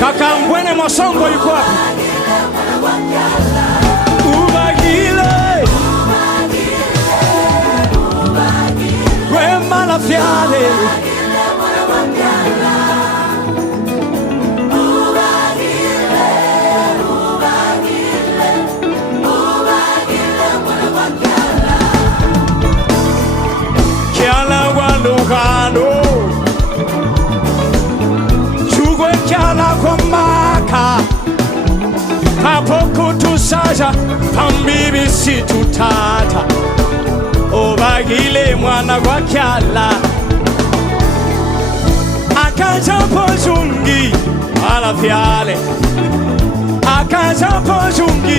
Kaka Mbwene Mosongo yuko wapi? Ubagile Wema la fiale Kiala walugano Chugwe kiala kwa maka Hapo kutusaja Pambibi si tutata Obagile mwana kwa kiala Akajapo jungi Ala fiale Akajapo jungi